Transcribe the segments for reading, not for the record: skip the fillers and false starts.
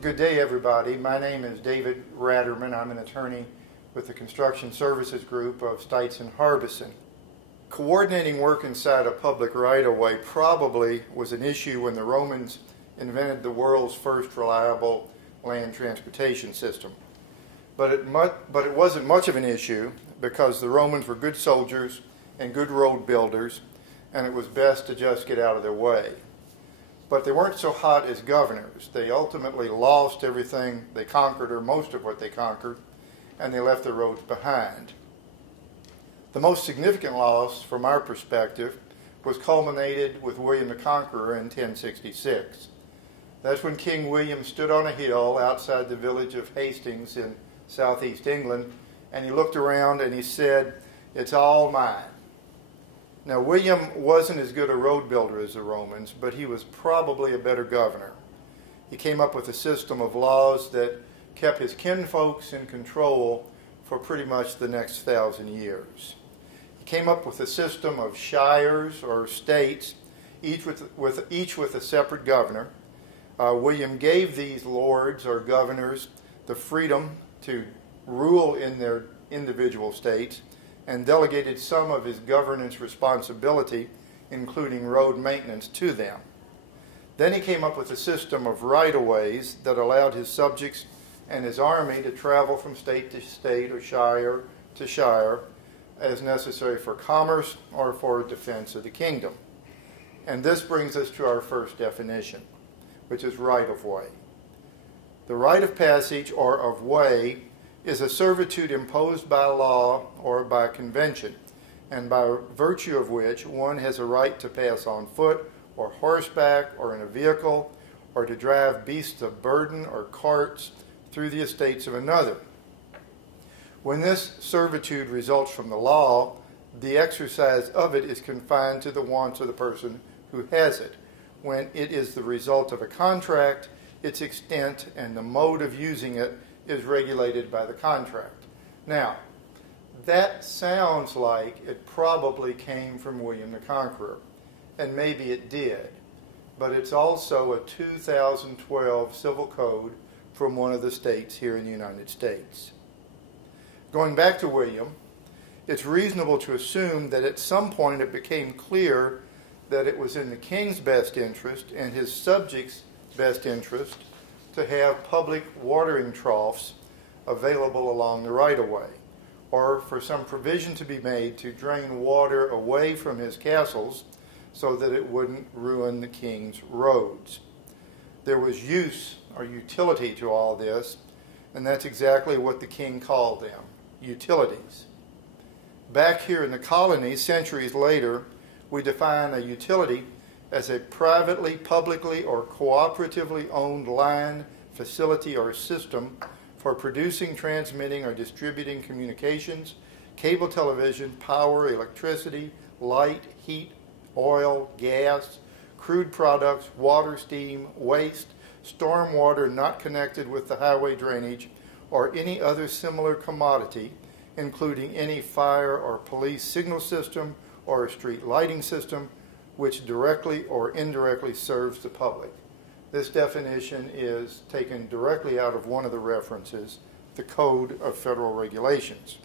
Good day, everybody. My name is David Ratterman. I'm an attorney with the Construction Services Group of Stites and Harbison. Coordinating work inside a public right-of-way probably was an issue when the Romans invented the world's first reliable land transportation system. But it wasn't much of an issue because the Romans were good soldiers and good road builders, and it was best to just get out of their way. But they weren't so hot as governors. They ultimately lost everything they conquered, or most of what they conquered, and they left the roads behind. The most significant loss, from our perspective, was culminated with William the Conqueror in 1066. That's when King William stood on a hill outside the village of Hastings in southeast England, and he looked around and he said, "It's all mine." Now, William wasn't as good a road builder as the Romans, but he was probably a better governor. He came up with a system of laws that kept his kinfolks in control for pretty much the next 1,000 years. He came up with a system of shires or states, each with a separate governor. William gave these lords or governors the freedom to rule in their individual states, and delegated some of his governance responsibility, including road maintenance, to them. Then he came up with a system of right-of-ways that allowed his subjects and his army to travel from state to state or shire to shire as necessary for commerce or for defense of the kingdom. And this brings us to our first definition, which is right-of-way. The right of passage or of way is a servitude imposed by law or by convention, and by virtue of which one has a right to pass on foot or horseback or in a vehicle, or to drive beasts of burden or carts through the estates of another. When this servitude results from the law, the exercise of it is confined to the wants of the person who has it. When it is the result of a contract, its extent and the mode of using it is regulated by the contract. Now, that sounds like it probably came from William the Conqueror, and maybe it did, but it's also a 2012 civil code from one of the states here in the United States. Going back to William, it's reasonable to assume that at some point it became clear that it was in the king's best interest and his subjects' best interest to have public watering troughs available along the right-of-way, or for some provision to be made to drain water away from his castles so that it wouldn't ruin the king's roads. There was use or utility to all this, and that's exactly what the king called them, utilities. Back here in the colonies, centuries later, we define a utility as a privately, publicly, or cooperatively owned line, facility, or system for producing, transmitting, or distributing communications, cable television, power, electricity, light, heat, oil, gas, crude products, water, steam, waste, storm water not connected with the highway drainage, or any other similar commodity, including any fire or police signal system or a street lighting system, which directly or indirectly serves the public. This definition is taken directly out of one of the references, the Code of Federal Regulations.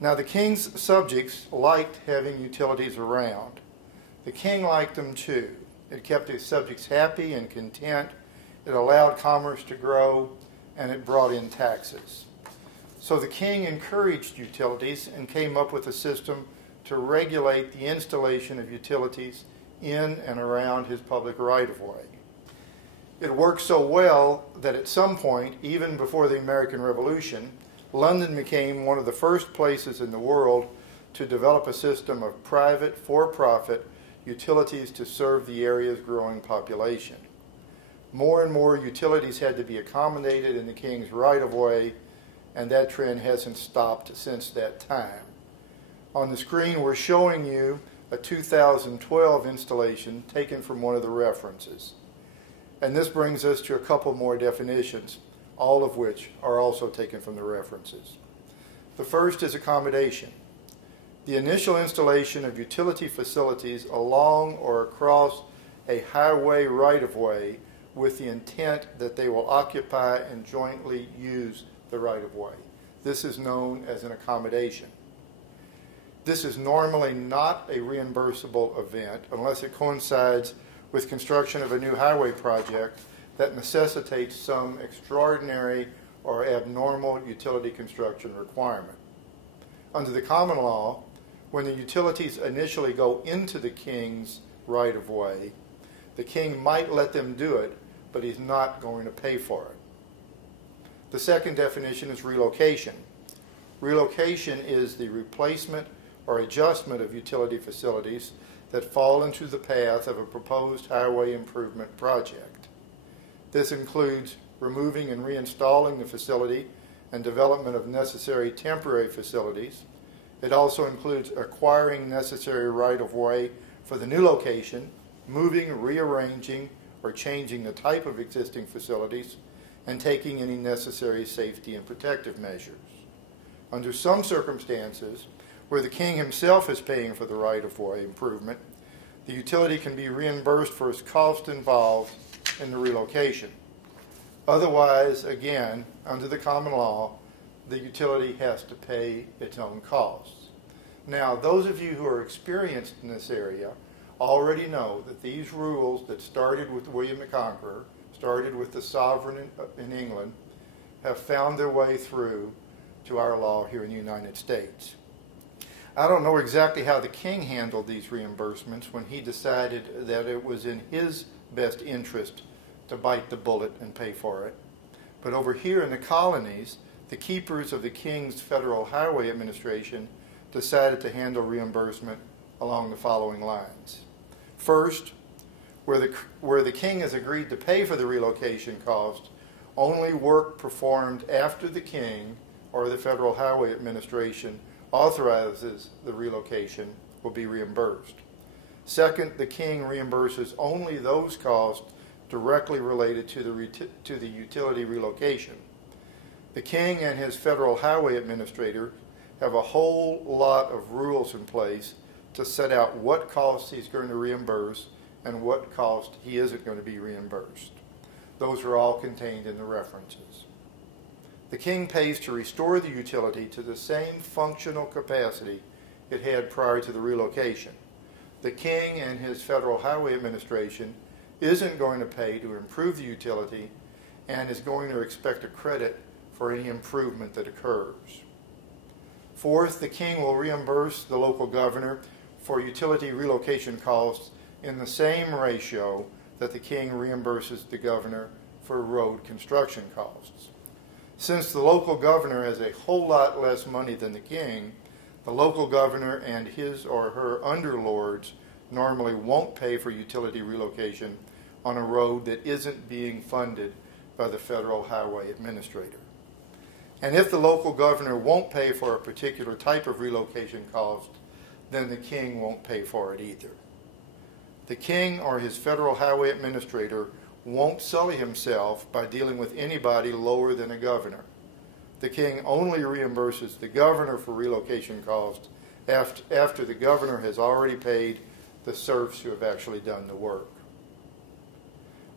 Now, the king's subjects liked having utilities around. The king liked them too. It kept his subjects happy and content, it allowed commerce to grow, and it brought in taxes. So the king encouraged utilities and came up with a system to regulate the installation of utilities in and around his public right-of-way. It worked so well that at some point, even before the American Revolution, London became one of the first places in the world to develop a system of private, for-profit utilities to serve the area's growing population. More and more utilities had to be accommodated in the king's right-of-way, and that trend hasn't stopped since that time. On the screen, we're showing you a 2012 installation taken from one of the references. And this brings us to a couple more definitions, all of which are also taken from the references. The first is accommodation. The initial installation of utility facilities along or across a highway right-of-way with the intent that they will occupy and jointly use the right-of-way. This is known as an accommodation. This is normally not a reimbursable event unless it coincides with construction of a new highway project that necessitates some extraordinary or abnormal utility construction requirement. Under the common law, when the utilities initially go into the king's right-of-way, the king might let them do it, but he's not going to pay for it. The second definition is relocation. Relocation is the replacement or adjustment of utility facilities that fall into the path of a proposed highway improvement project. This includes removing and reinstalling the facility and development of necessary temporary facilities. It also includes acquiring necessary right-of-way for the new location, moving, rearranging, or changing the type of existing facilities, and taking any necessary safety and protective measures. Under some circumstances, where the king himself is paying for the right-of-way improvement, the utility can be reimbursed for its cost involved in the relocation. Otherwise, again, under the common law, the utility has to pay its own costs. Now, those of you who are experienced in this area already know that these rules that started with William the Conqueror, started with the sovereign in England, have found their way through to our law here in the United States. I don't know exactly how the king handled these reimbursements when he decided that it was in his best interest to bite the bullet and pay for it. But over here in the colonies, the keepers of the king's Federal Highway Administration decided to handle reimbursement along the following lines. First, where the king has agreed to pay for the relocation cost, only work performed after the king or the Federal Highway Administration authorizes the relocation will be reimbursed. Second, the king reimburses only those costs directly related to the utility relocation. The king and his Federal Highway Administrator have a whole lot of rules in place to set out what costs he's going to reimburse and what cost he isn't going to be reimbursed. Those are all contained in the references. The king pays to restore the utility to the same functional capacity it had prior to the relocation. The king and his Federal Highway Administration isn't going to pay to improve the utility and is going to expect a credit for any improvement that occurs. Fourth, the king will reimburse the local governor for utility relocation costs in the same ratio that the king reimburses the governor for road construction costs. Since the local governor has a whole lot less money than the king, the local governor and his or her underlords normally won't pay for utility relocation on a road that isn't being funded by the Federal Highway Administrator. And if the local governor won't pay for a particular type of relocation cost, then the king won't pay for it either. The king or his Federal Highway Administrator won't sully himself by dealing with anybody lower than a governor. The king only reimburses the governor for relocation costs after the governor has already paid the serfs who have actually done the work.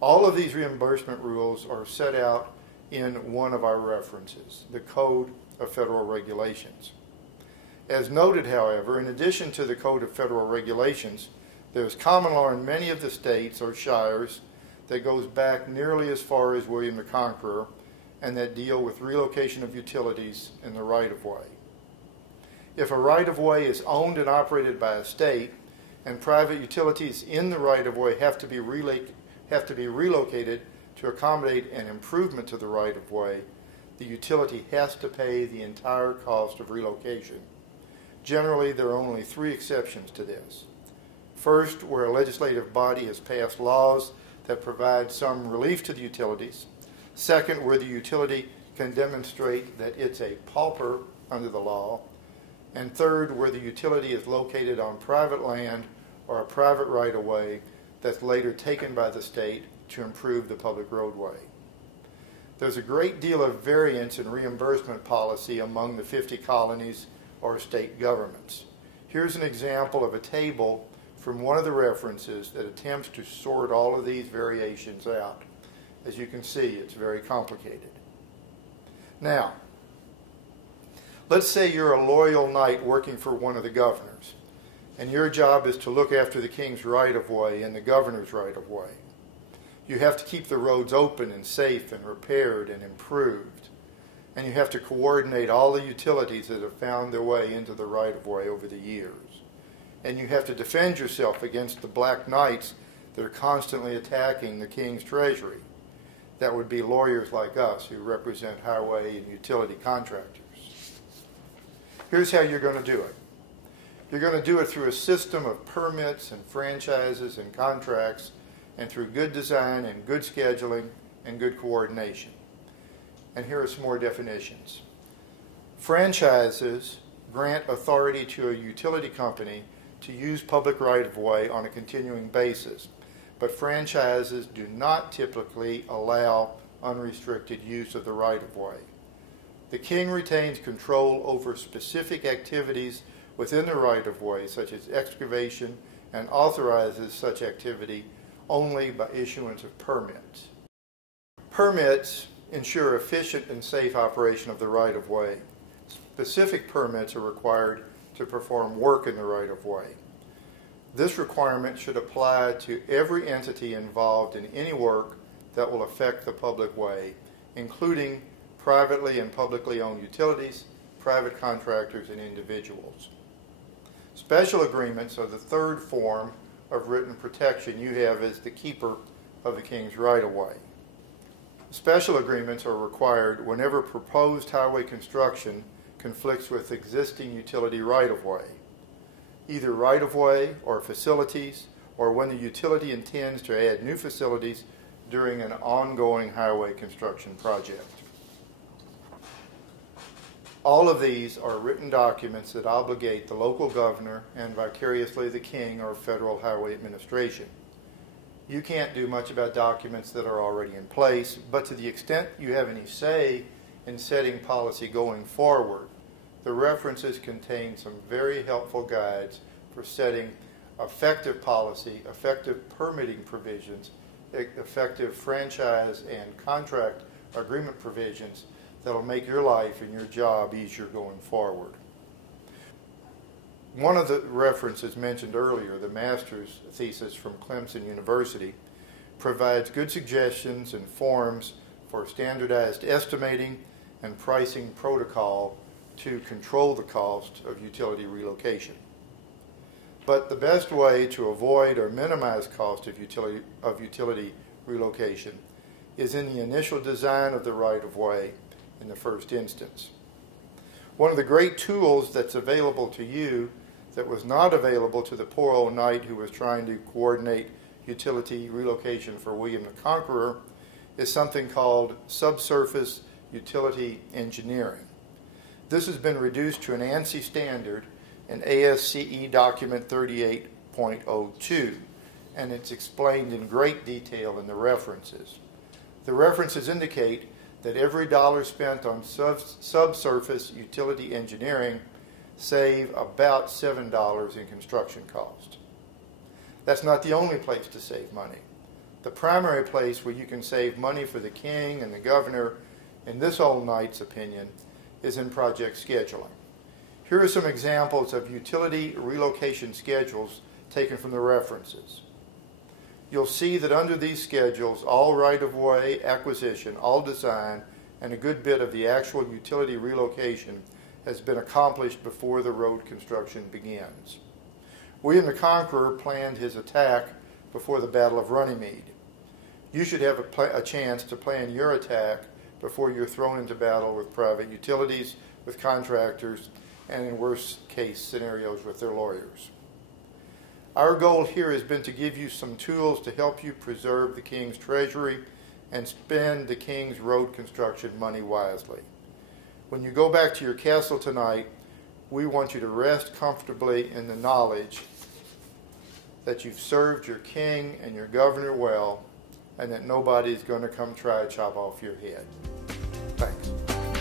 All of these reimbursement rules are set out in one of our references, the Code of Federal Regulations. As noted, however, in addition to the Code of Federal Regulations, there's common law in many of the states or shires that goes back nearly as far as William the Conqueror and that deal with relocation of utilities in the right-of-way. If a right-of-way is owned and operated by a state and private utilities in the right-of-way have to be relocated to accommodate an improvement to the right-of-way, the utility has to pay the entire cost of relocation. Generally, there are only three exceptions to this. First, where a legislative body has passed laws that provide some relief to the utilities. Second, where the utility can demonstrate that it's a pauper under the law. And third, where the utility is located on private land or a private right-of-way that's later taken by the state to improve the public roadway. There's a great deal of variance in reimbursement policy among the 50 colonies or state governments. Here's an example of a table from one of the references that attempts to sort all of these variations out. As you can see, it's very complicated. Now, let's say you're a loyal knight working for one of the governors, and your job is to look after the king's right-of-way and the governor's right-of-way. You have to keep the roads open and safe and repaired and improved, and you have to coordinate all the utilities that have found their way into the right-of-way over the years. And you have to defend yourself against the black knights that are constantly attacking the king's treasury. That would be lawyers like us who represent highway and utility contractors. Here's how you're going to do it. You're going to do it through a system of permits and franchises and contracts, and through good design and good scheduling and good coordination. And here are some more definitions. Franchises grant authority to a utility company to use public right-of-way on a continuing basis, but franchises do not typically allow unrestricted use of the right-of-way. The king retains control over specific activities within the right-of-way, such as excavation, and authorizes such activity only by issuance of permits. Permits ensure efficient and safe operation of the right-of-way. Specific permits are required to perform work in the right-of-way. This requirement should apply to every entity involved in any work that will affect the public way, including privately and publicly owned utilities, private contractors, and individuals. Special agreements are the third form of written protection you have as the keeper of the king's right-of-way. Special agreements are required whenever proposed highway construction conflicts with existing utility right-of-way, either right-of-way or facilities, or when the utility intends to add new facilities during an ongoing highway construction project. All of these are written documents that obligate the local governor and vicariously the king or Federal Highway Administration. You can't do much about documents that are already in place, but to the extent you have any say in setting policy going forward, the references contain some very helpful guides for setting effective policy, effective permitting provisions, effective franchise and contract agreement provisions that will make your life and your job easier going forward. One of the references mentioned earlier, the master's thesis from Clemson University, provides good suggestions and forms for standardized estimating and pricing protocol to control the cost of utility relocation. But the best way to avoid or minimize cost of utility relocation is in the initial design of the right-of-way in the first instance. One of the great tools that's available to you that was not available to the poor old knight who was trying to coordinate utility relocation for William the Conqueror is something called subsurface utility engineering. This has been reduced to an ANSI standard in ASCE document 38.02, and it's explained in great detail in the references. The references indicate that every dollar spent on subsurface utility engineering save about $7 in construction cost. That's not the only place to save money. The primary place where you can save money for the king and the governor, in this old knight's opinion, is in project scheduling. Here are some examples of utility relocation schedules taken from the references. You'll see that under these schedules, all right-of-way acquisition, all design, and a good bit of the actual utility relocation has been accomplished before the road construction begins. William the Conqueror planned his attack before the Battle of Runnymede. You should have a chance to plan your attack before you're thrown into battle with private utilities, with contractors, and in worst case scenarios with their lawyers. Our goal here has been to give you some tools to help you preserve the king's treasury and spend the king's road construction money wisely. When you go back to your castle tonight, we want you to rest comfortably in the knowledge that you've served your king and your governor well, and that nobody's going to come try to chop off your head. Thanks.